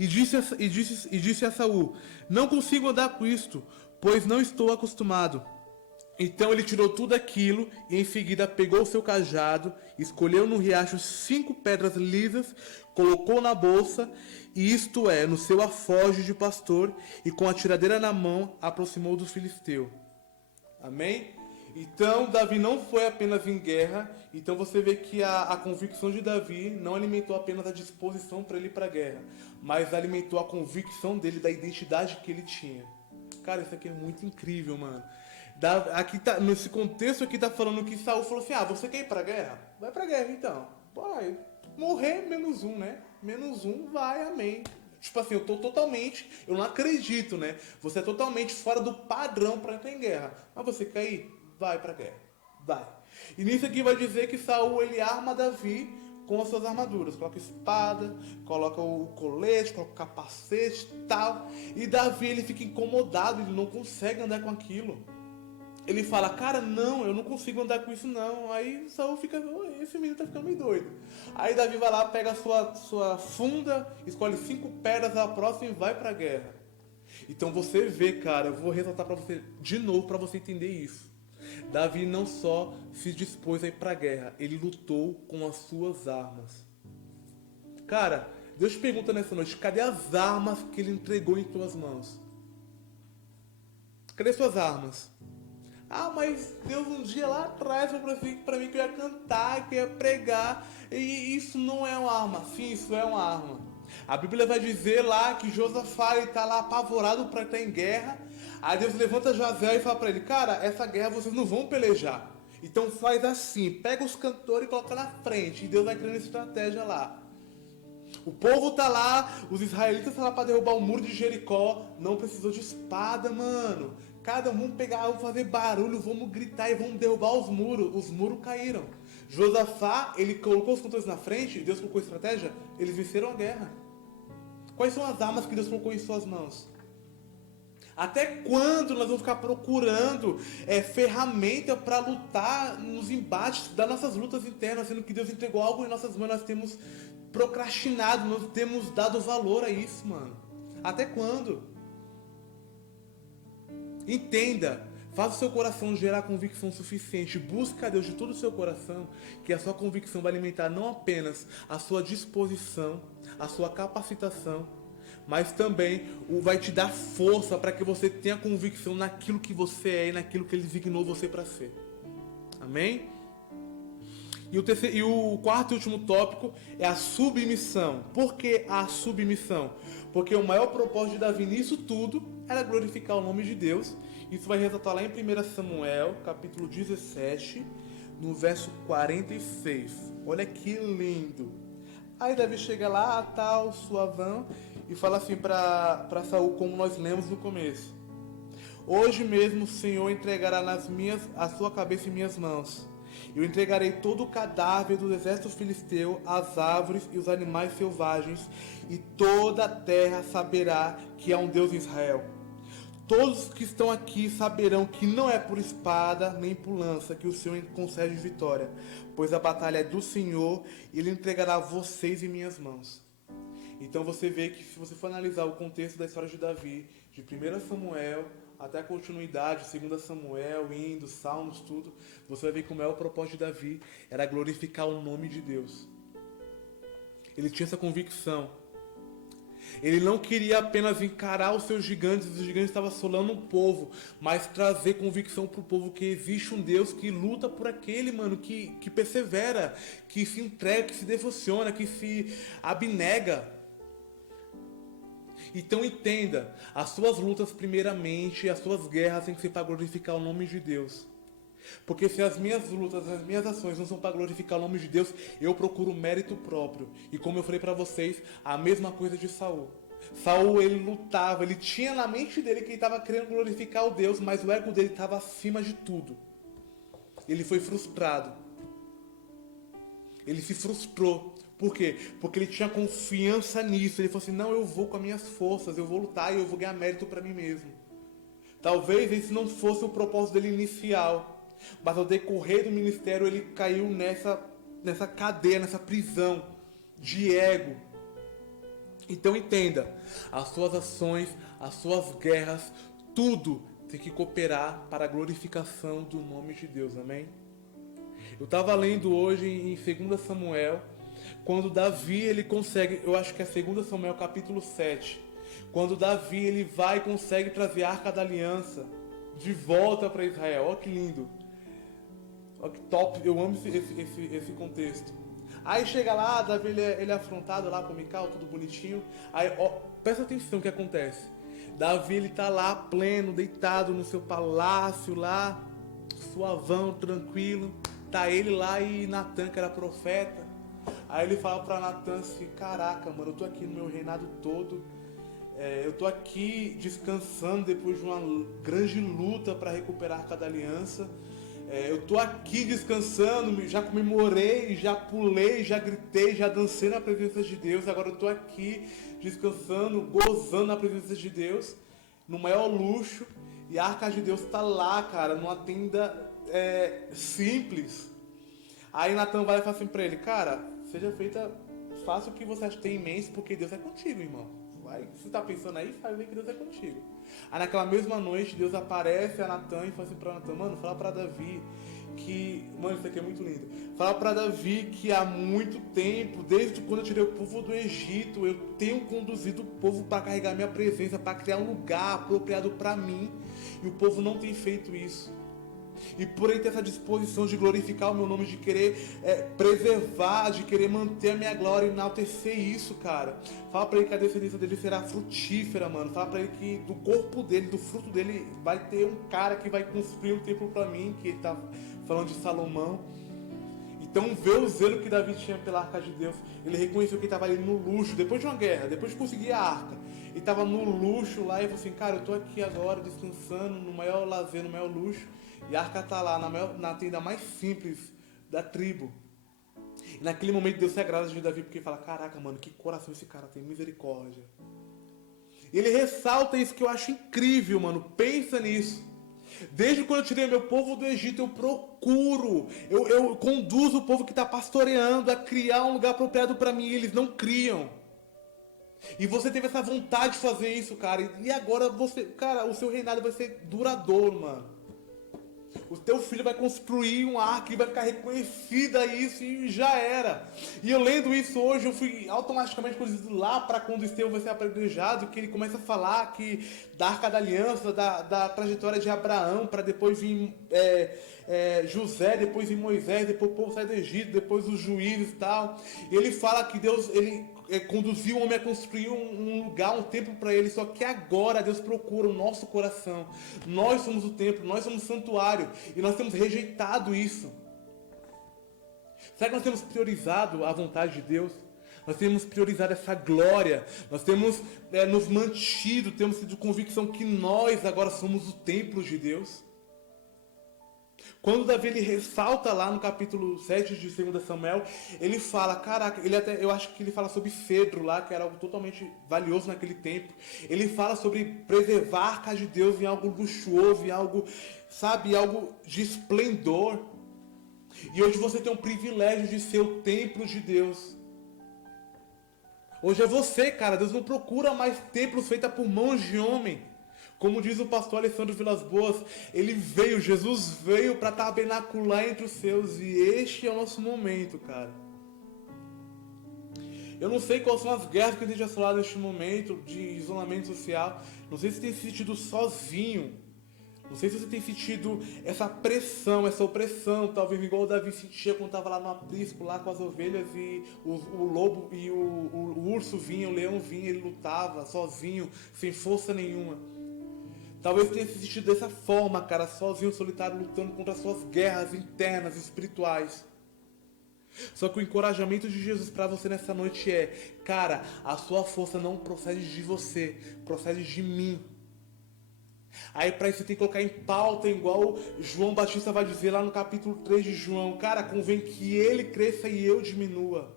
E disse a Saul: não consigo andar com isto, pois não estou acostumado. Então ele tirou tudo aquilo e em seguida pegou o seu cajado, escolheu no riacho 5 pedras lisas, colocou na bolsa, e isto é, no seu alforje de pastor, e com a tiradeira na mão aproximou do filisteu. Amém? Então Davi não foi apenas em guerra. Então você vê que a convicção de Davi não alimentou apenas a disposição para ele ir para a guerra, mas alimentou a convicção dele da identidade que ele tinha. Cara, isso aqui é muito incrível, mano. Aqui tá, nesse contexto aqui tá falando que Saul falou assim: você quer ir pra guerra? Vai pra guerra então. Vai. Morrer -1, né? -1, vai, amém. Tipo assim, eu não acredito, né? Você é totalmente fora do padrão pra entrar em guerra. Mas você quer ir? Vai pra guerra. Vai. E nisso aqui vai dizer que Saul, ele arma Davi com as suas armaduras. Coloca espada, coloca o colete, coloca o capacete e tal. E Davi, ele fica incomodado, ele não consegue andar com aquilo. Ele fala: cara, não, eu não consigo andar com isso não. Aí Saul fica: esse menino tá ficando meio doido. Aí Davi vai lá, pega a sua funda, escolhe 5 pedras da próxima e vai pra guerra. Então você vê, cara, eu vou ressaltar pra você de novo pra você entender isso. Davi não só se dispôs a ir pra guerra, ele lutou com as suas armas. Cara, Deus te pergunta nessa noite: cadê as armas que ele entregou em tuas mãos? Cadê suas armas? Mas Deus um dia lá atrás falou pra mim que eu ia cantar, que eu ia pregar. E isso não é uma arma. Sim, isso é uma arma. A Bíblia vai dizer lá que Josafá está lá apavorado para estar em guerra. Aí Deus levanta Jazel e fala para ele: cara, essa guerra vocês não vão pelejar. Então faz assim, pega os cantores e coloca na frente. E Deus vai criando estratégia lá. O povo tá lá, os israelitas estão lá para derrubar o muro de Jericó. Não precisou de espada, mano. Cada um pegar, vamos fazer barulho, vamos gritar e vamos derrubar os muros. Os muros caíram. Josafá, ele colocou os cantores na frente, Deus colocou estratégia, eles venceram a guerra. Quais são as armas que Deus colocou em suas mãos? Até quando nós vamos ficar procurando ferramenta para lutar nos embates das nossas lutas internas, sendo que Deus entregou algo em nossas mãos, nós temos procrastinado, nós temos dado valor a isso, mano. Até quando? Entenda, faça o seu coração gerar convicção suficiente, busque a Deus de todo o seu coração, que a sua convicção vai alimentar não apenas a sua disposição, a sua capacitação, mas também vai te dar força para que você tenha convicção naquilo que você é e naquilo que Ele designou você para ser. Amém? E o quarto e último tópico é a submissão. Por que a submissão? Porque o maior propósito de Davi nisso tudo era glorificar o nome de Deus. Isso vai ressaltar lá em 1 Samuel, capítulo 17, no verso 46. Olha que lindo. Aí Davi chega lá, tal, suavão, e fala assim para Saul, como nós lemos no começo: hoje mesmo o Senhor entregará a sua cabeça em minhas mãos. Eu entregarei todo o cadáver do exército filisteu, as árvores e os animais selvagens, e toda a terra saberá que há um Deus em Israel. Todos que estão aqui saberão que não é por espada nem por lança que o Senhor concede vitória, pois a batalha é do Senhor e Ele entregará vocês em minhas mãos. Então você vê que, se você for analisar o contexto da história de Davi, de 1 Samuel até a continuidade, 2 Samuel, indo, Salmos, tudo, você vai ver que o maior propósito de Davi era glorificar o nome de Deus. Ele tinha essa convicção. Ele não queria apenas encarar os seus gigantes, os gigantes estavam assolando o povo, mas trazer convicção pro povo que existe um Deus que luta por aquele, mano, que persevera, que se entrega, que se devociona, que se abnega. Então entenda, as suas lutas primeiramente, as suas guerras têm que ser para glorificar o nome de Deus. Porque se as minhas lutas, as minhas ações não são para glorificar o nome de Deus, eu procuro mérito próprio. E como eu falei para vocês, a mesma coisa de Saul. Saul, ele lutava, ele tinha na mente dele que ele estava querendo glorificar o Deus, mas o ego dele estava acima de tudo. Ele foi frustrado. Ele se frustrou. Por quê? Porque ele tinha confiança nisso. Ele falou assim, não, eu vou com as minhas forças, eu vou lutar e eu vou ganhar mérito para mim mesmo. Talvez esse não fosse o propósito dele inicial. Mas ao decorrer do ministério ele caiu nessa cadeia, nessa prisão de ego. Então entenda, as suas ações, as suas guerras, tudo tem que cooperar para a glorificação do nome de Deus, amém? Eu estava lendo hoje em 2 Samuel, quando Davi ele consegue, eu acho que é 2 Samuel capítulo 7, quando Davi ele vai e consegue trazer a Arca da Aliança de volta para Israel. Olha que lindo. Olha que top, eu amo esse contexto. Aí chega lá, Davi ele é afrontado lá com Mical, tudo bonitinho. Aí, ó, presta atenção o que acontece. Davi ele tá lá pleno, deitado no seu palácio lá, suavão, tranquilo. Tá ele lá e Natan, que era profeta. Aí ele fala pra Natan assim, caraca, mano, eu tô aqui no meu reinado todo. Eu tô aqui descansando depois de uma grande luta para recuperar a Arca da Aliança. Eu tô aqui descansando, já comemorei, já pulei, já gritei, já dancei na presença de Deus. Agora eu tô aqui descansando, gozando na presença de Deus, no maior luxo. E a Arca de Deus tá lá, cara, numa tenda simples. Aí Natan vai e fala assim pra ele, cara, seja feita, faça o que você tem em mente, porque Deus é contigo, irmão. Vai, se tá pensando aí, faz bem que Deus é contigo. Aí naquela mesma noite, Deus aparece a Natan e fala assim pra Natan, mano, fala pra Davi que... Mano, isso aqui é muito lindo. Fala pra Davi que há muito tempo, desde quando eu tirei o povo do Egito, eu tenho conduzido o povo para carregar minha presença, para criar um lugar apropriado pra mim. E o povo não tem feito isso. E por ele ter essa disposição de glorificar o meu nome, de querer preservar, de querer manter a minha glória e enaltecer isso, cara. Fala pra ele que a descendência dele será frutífera, mano. Fala pra ele que do corpo dele, do fruto dele, vai ter um cara que vai construir um templo pra mim, que ele tá falando de Salomão. Então vê o zelo que Davi tinha pela Arca de Deus. Ele reconheceu que ele estava ali no luxo, depois de uma guerra, depois de conseguir a Arca. Ele estava no luxo lá e falou assim, cara, eu tô aqui agora descansando no maior lazer, no maior luxo. E a Arca tá lá na tenda mais simples da tribo. E naquele momento Deus se agrada de Davi, porque ele fala, caraca, mano, que coração esse cara tem, misericórdia. E ele ressalta isso que eu acho incrível, mano, pensa nisso. Desde quando eu tirei meu povo do Egito, eu procuro, eu conduzo o povo que está pastoreando a criar um lugar apropriado para mim, e eles não criam. E você teve essa vontade de fazer isso, cara, e agora você, cara, o seu reinado vai ser duradouro, mano. O teu filho vai construir um arca e vai ficar reconhecida isso e já era. E eu lendo isso hoje, eu fui automaticamente conduzido lá para quando Estevão vai ser apedrejado, que ele começa a falar que da Arca da Aliança, da trajetória de Abraão, para depois vir José, depois vir Moisés, depois o povo sai do Egito, depois os juízes e tal. E ele fala que Deus, ele conduziu o homem a construir um lugar, um templo para ele, só que agora Deus procura o nosso coração. Nós somos o templo, nós somos o santuário, e nós temos rejeitado isso. Será que nós temos priorizado a vontade de Deus? Nós temos priorizado essa glória, nós temos nos mantido, temos tido convicção que nós agora somos o templo de Deus? Quando Davi ele ressalta lá no capítulo 7 de 2 Samuel, ele fala, caraca, eu acho que ele fala sobre cedro lá, que era algo totalmente valioso naquele tempo. Ele fala sobre preservar a Arca de Deus em algo luxuoso, em algo, sabe, algo de esplendor. E hoje você tem o privilégio de ser o templo de Deus. Hoje é você, cara, Deus não procura mais templos feitos por mãos de homem. Como diz o pastor Alessandro Vilas Boas, Jesus veio para tabernacular entre os seus, e este é o nosso momento, cara. Eu não sei quais são as guerras que a gente já falou neste momento de isolamento social. Não sei se tem se sentido sozinho. Não sei se você tem sentido essa pressão, essa opressão, talvez igual o Davi sentia quando estava lá no aprisco, lá com as ovelhas, e o lobo e o urso vinha, o leão vinha, ele lutava sozinho, sem força nenhuma. Talvez tenha se sentido dessa forma, cara, sozinho, solitário, lutando contra as suas guerras internas, espirituais. Só que o encorajamento de Jesus para você nessa noite é, cara, a sua força não procede de você, procede de mim. Aí para isso você tem que colocar em pauta, igual João Batista vai dizer lá no capítulo 3 de João. Cara, convém que ele cresça e eu diminua.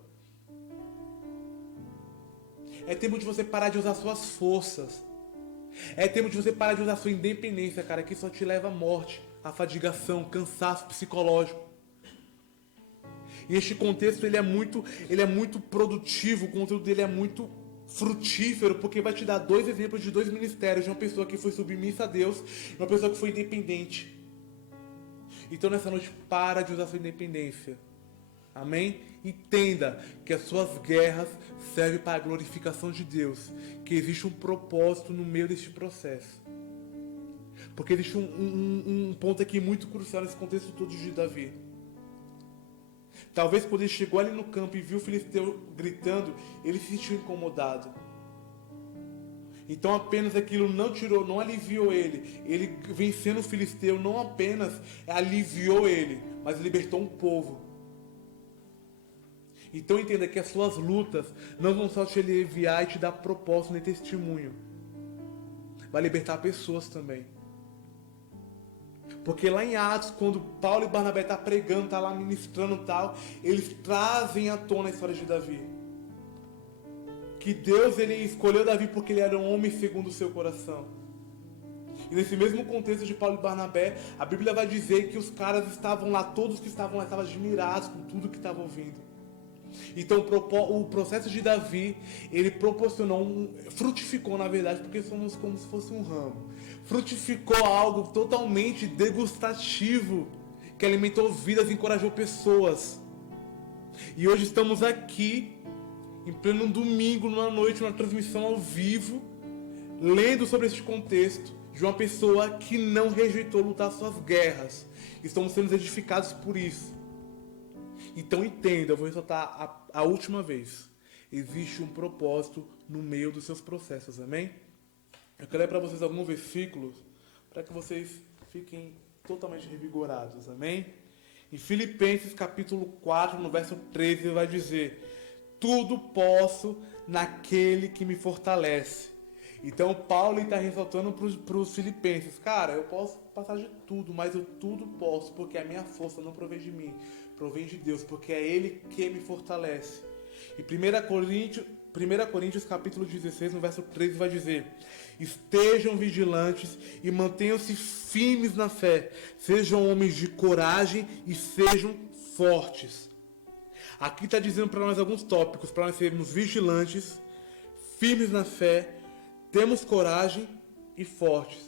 É tempo de você parar de usar suas forças. É tempo de você parar de usar sua independência, cara, que só te leva à morte, à fadigação, cansaço psicológico. E este contexto ele é muito produtivo, o conteúdo dele é muito frutífero, porque vai te dar 2 exemplos de 2 ministérios, de uma pessoa que foi submissa a Deus e uma pessoa que foi independente. Então nessa noite, para de usar sua independência. Amém? Entenda que as suas guerras servem para a glorificação de Deus, que existe um propósito no meio deste processo. Porque existe um ponto aqui muito crucial nesse contexto todo de Davi. Talvez quando ele chegou ali no campo e viu o filisteu gritando, ele se sentiu incomodado. Então apenas aquilo não aliviou ele. Ele vencendo o filisteu não apenas aliviou ele, mas libertou um povo. Então entenda que as suas lutas não vão só te aliviar e te dar propósito nem testemunho. Vai libertar pessoas também. Porque lá em Atos, quando Paulo e Barnabé estão pregando, estão lá ministrando e tal, eles trazem à tona a história de Davi. Que Deus ele escolheu Davi porque ele era um homem segundo o seu coração. E nesse mesmo contexto de Paulo e Barnabé, a Bíblia vai dizer que os caras estavam lá, todos que estavam lá estavam admirados com tudo que estavam ouvindo. Então o processo de Davi, ele frutificou na verdade, porque somos como se fosse um ramo. Frutificou algo totalmente degustativo, que alimentou vidas e encorajou pessoas. E hoje estamos aqui, em pleno domingo, numa noite, uma transmissão ao vivo, lendo sobre este contexto de uma pessoa que não rejeitou lutar suas guerras. Estamos sendo edificados por isso. Então entenda, eu vou ressaltar a última vez. Existe um propósito no meio dos seus processos, amém? Eu quero ler para vocês alguns versículos para que vocês fiquem totalmente revigorados, amém? Em Filipenses capítulo 4, no verso 13, vai dizer: tudo posso naquele que me fortalece. Então Paulo está ressaltando para os filipenses: cara, eu posso passar de tudo, mas eu tudo posso, porque a minha força não provém de mim, provém de Deus, porque é Ele que me fortalece. E 1 Coríntios capítulo 16, no verso 13, vai dizer: estejam vigilantes e mantenham-se firmes na fé, sejam homens de coragem e sejam fortes. Aqui está dizendo para nós alguns tópicos, para nós sermos vigilantes, firmes na fé, temos coragem e fortes.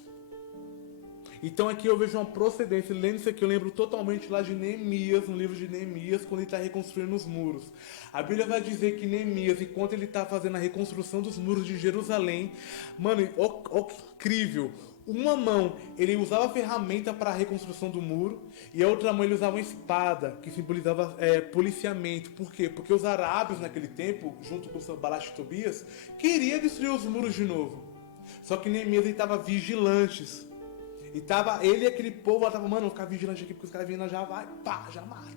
Então aqui eu vejo uma procedência. Lendo isso aqui eu lembro totalmente lá de Neemias, no livro de Neemias, quando ele está reconstruindo os muros. A Bíblia vai dizer que Neemias, enquanto ele está fazendo a reconstrução dos muros de Jerusalém, mano, ó que incrível. Uma mão ele usava a ferramenta para a reconstrução do muro e a outra mão ele usava uma espada, que simbolizava policiamento. Por quê? Porque os arábios naquele tempo, junto com Sanbalat e Tobias, queriam destruir os muros de novo. Só que Neemias estava vigilantes. E ele e aquele povo estavam, mano, vamos ficar vigilante aqui, porque os caras vindo já vai, pá, já mata.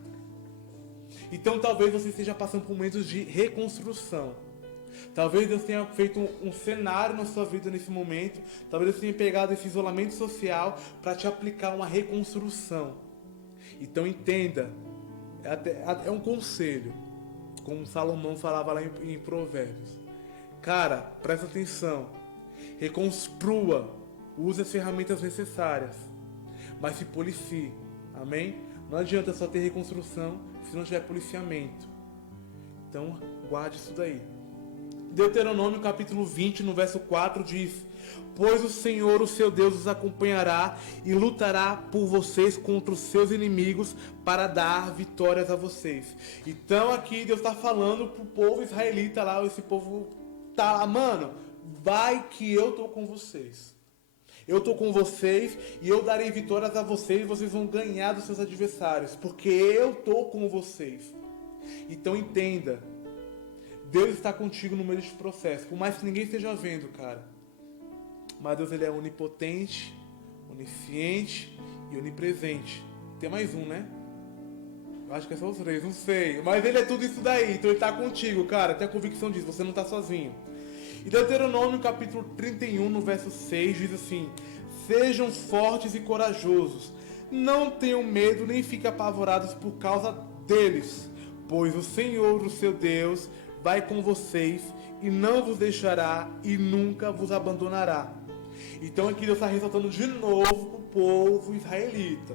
Então talvez você esteja passando por momentos de reconstrução. Talvez Deus tenha feito um cenário na sua vida nesse momento. Talvez Deus tenha pegado esse isolamento social para te aplicar uma reconstrução. Então entenda, é um conselho, como Salomão falava lá em Provérbios. Cara, presta atenção, reconstrua. Use as ferramentas necessárias, mas se policie, amém? Não adianta só ter reconstrução se não tiver policiamento. Então, guarde isso daí. Deuteronômio capítulo 20, no verso 4 diz: pois o Senhor, o seu Deus, os acompanhará e lutará por vocês contra os seus inimigos para dar vitórias a vocês. Então aqui Deus está falando pro povo israelita lá, esse povo tá lá, mano, vai que eu tô com vocês. Eu tô com vocês e eu darei vitórias a vocês e vocês vão ganhar dos seus adversários, porque eu tô com vocês. Então entenda, Deus está contigo no meio desse processo, por mais que ninguém esteja vendo, cara. Mas Deus, ele é onipotente, onisciente e onipresente. Tem mais um, né? Eu acho que é só os três, não sei. Mas ele é tudo isso daí, então ele está contigo, cara. Tenha convicção disso, você não está sozinho. E Deuteronômio capítulo 31, no verso 6, diz assim: sejam fortes e corajosos, não tenham medo nem fiquem apavorados por causa deles, pois o Senhor, o seu Deus, vai com vocês e não vos deixará e nunca vos abandonará. Então aqui Deus está ressaltando de novo para o povo israelita.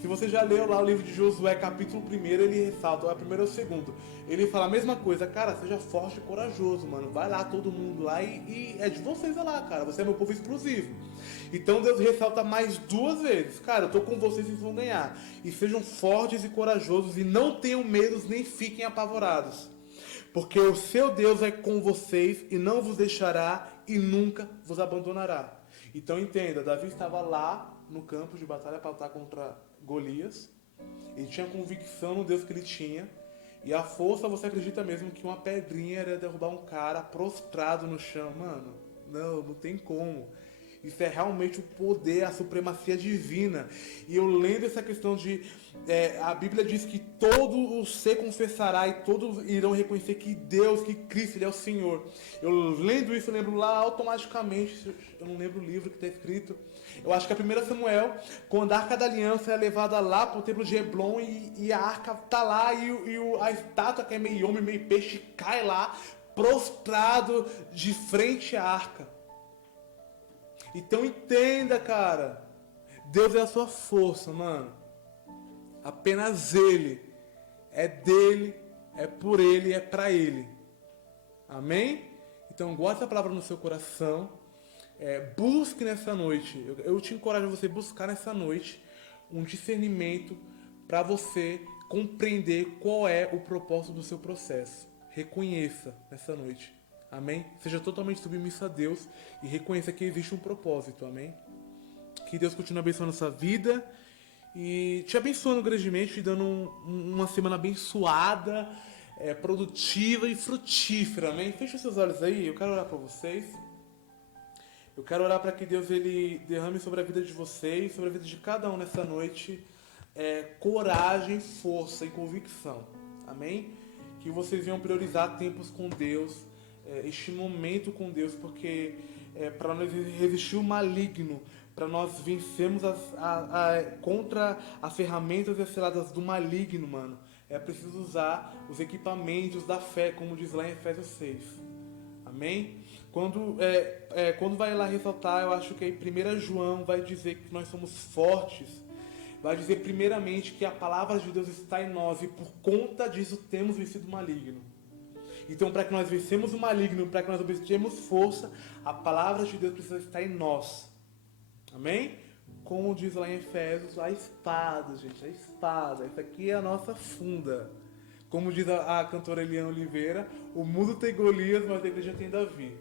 Se você já leu lá o livro de Josué, capítulo 1, ele ressalta, é o primeiro ou o segundo. Ele fala a mesma coisa, cara, seja forte e corajoso, mano. Vai lá todo mundo lá e é de vocês lá, cara. Você é meu povo exclusivo. Então Deus ressalta mais duas vezes. Cara, eu tô com vocês e vocês vão ganhar. E sejam fortes e corajosos e não tenham medo nem fiquem apavorados. Porque o seu Deus é com vocês e não vos deixará e nunca vos abandonará. Então entenda, Davi estava lá no campo de batalha para lutar contra Golias. Ele tinha convicção no Deus que ele tinha. E a força, você acredita mesmo que uma pedrinha ia derrubar um cara prostrado no chão? Mano, não tem como. Isso é realmente o poder, a supremacia divina. E eu lendo essa questão de... a Bíblia diz que todo o ser confessará e todos irão reconhecer que Deus, que Cristo, Ele é o Senhor. Eu lendo isso, eu lembro lá automaticamente, eu não lembro o livro que está escrito. Eu acho que é 1 Samuel, quando a Arca da Aliança é levada lá para o templo de Eblon e a arca está lá e a estátua que é meio homem, meio peixe, cai lá, prostrado de frente à arca. Então entenda, cara, Deus é a sua força, mano. Apenas Ele, é dele, é por Ele, é pra Ele. Amém? Então guarde essa palavra no seu coração. Busque nessa noite, eu te encorajo a você buscar nessa noite um discernimento para você compreender qual é o propósito do seu processo. Reconheça nessa noite. Amém? Seja totalmente submisso a Deus e reconheça que existe um propósito. Amém? Que Deus continue abençoando a sua vida e te abençoando grandemente, te dando uma semana abençoada, produtiva e frutífera. Amém? Feche os seus olhos aí, eu quero orar por vocês. Eu quero orar para que Deus ele derrame sobre a vida de vocês, sobre a vida de cada um nessa noite, coragem, força e convicção. Amém? Que vocês venham priorizar tempos com Deus, este momento com Deus, porque para nós resistir o maligno, para nós vencermos contra as ferramentas e as ciladas do maligno, mano, é preciso usar os equipamentos da fé, como diz lá em Efésios 6. Amém? Quando vai lá ressaltar, eu acho que aí 1 João vai dizer que nós somos fortes, vai dizer primeiramente que a palavra de Deus está em nós e por conta disso temos vencido o maligno. Então, para que nós vencemos o maligno, para que nós obtenhamos força, a palavra de Deus precisa estar em nós. Amém? Como diz lá em Efésios, a espada, gente, a espada. Isso aqui é a nossa funda. Como diz a cantora Eliana Oliveira, o mundo tem Golias, mas a igreja tem Davi.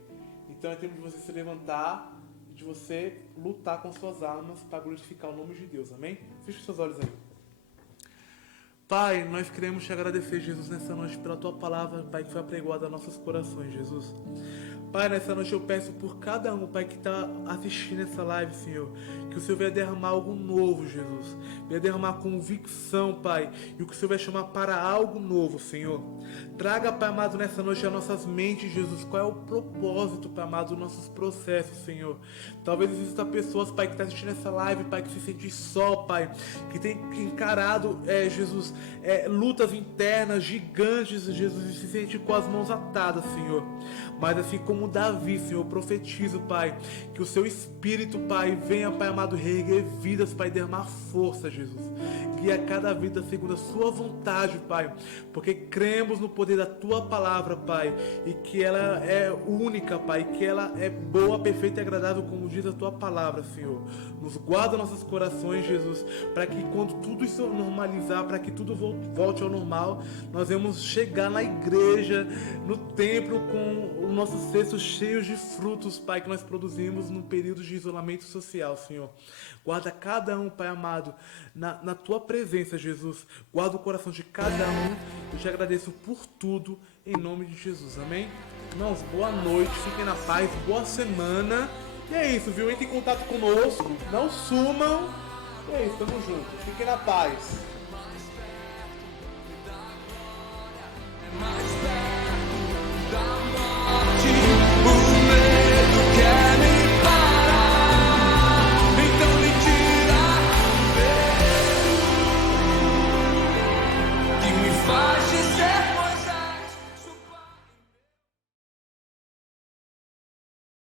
Então é tempo de você se levantar e de você lutar com suas armas para glorificar o nome de Deus. Amém? Feche os seus olhos aí. Pai, nós queremos te agradecer, Jesus, nessa noite pela tua palavra, Pai, que foi apregoada a nossos corações, Jesus. Pai, nessa noite eu peço por cada um, Pai, que está assistindo essa live, Senhor, que o Senhor venha derramar algo novo, Jesus. Venha derramar convicção, Pai, e o que o Senhor vai chamar para algo novo, Senhor. Traga, Pai amado, nessa noite as nossas mentes, Jesus, qual é o propósito, Pai amado, dos nossos processos, Senhor. Talvez existam pessoas, Pai, que estão assistindo essa live, Pai, que se sentem só, Pai, que tem encarado, Jesus, lutas internas gigantes, Jesus, e se sente com as mãos atadas, Senhor. Mas assim como como Davi, Senhor, eu profetizo, Pai, que o Seu Espírito, Pai, venha, Pai amado, reerguer vidas, Pai, derramar força, Jesus. Guia cada vida segundo a Sua vontade, Pai, porque cremos no poder da Tua palavra, Pai, e que ela é única, Pai, que ela é boa, perfeita e agradável, como diz a Tua palavra, Senhor. Nos guarda nossos corações, Jesus, para que quando tudo isso normalizar, para que tudo volte ao normal, nós vamos chegar na igreja, no templo, com o nosso cesto cheio de frutos, Pai, que nós produzimos no período de isolamento social, Senhor. Guarda cada um, Pai amado, na Tua presença, Jesus. Guarda o coração de cada um. Eu te agradeço por tudo, em nome de Jesus, amém? Irmãos, boa noite, fiquem na paz, boa semana. E é isso, viu? Entre em contato conosco, não sumam. E é isso, tamo junto. Fiquem na paz.